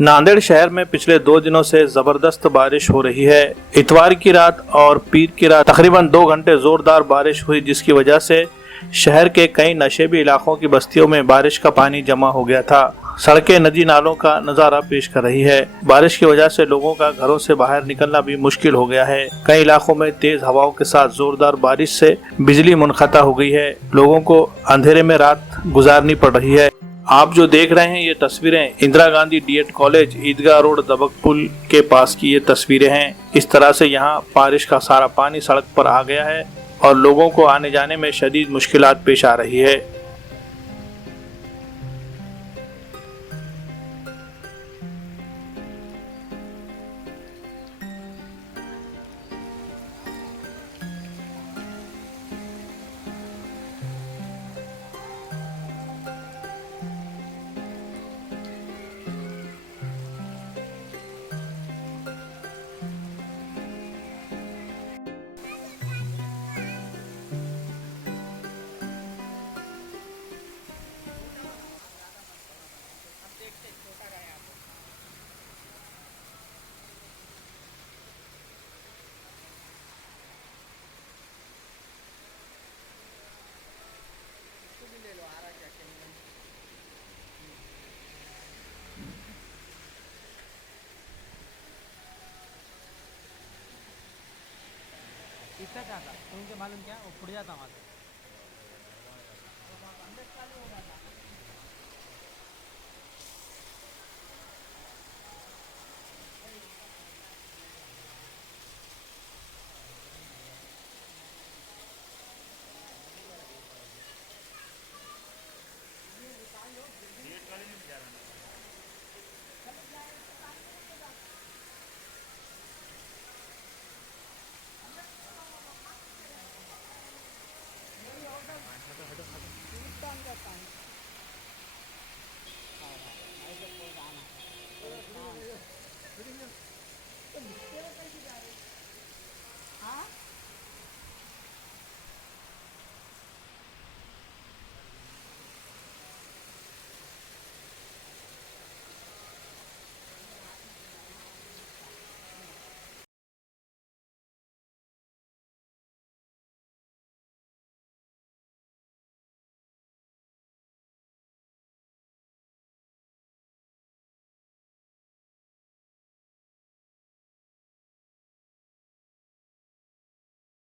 नांदेड़ शहर में पिछले 2 दिनों से जबरदस्त बारिश हो रही है। इतवार की रात और पीर की रात तकरीबन 2 घंटे जोरदार बारिश हुई, जिसकी वजह से शहर के कई नशेबी इलाकों की बस्तियों में बारिश का पानी जमा हो गया था। सड़कें नदी नालों का नजारा पेश कर रही है। बारिश की वजह से लोगों का घरों से बाहर निकलना भी मुश्किल हो गया है। कई इलाकों में तेज हवाओं के साथ जोरदार बारिश से बिजली मुनक़ता हो गई है। लोगों को अंधेरे में रात गुजारनी पड़ रही है। आप जो देख रहे हैं ये तस्वीरें इंदिरा गांधी डीएड कॉलेज ईदगाह रोड दबक पुल के पास की ये तस्वीरें हैं। इस तरह से यहाँ बारिश का सारा पानी सड़क पर आ गया है और लोगों को आने जाने में शदीद मुश्किलात पेश आ रही है। इसका क्या था तुमको मालूम? क्या वो फुट जाता मालूम?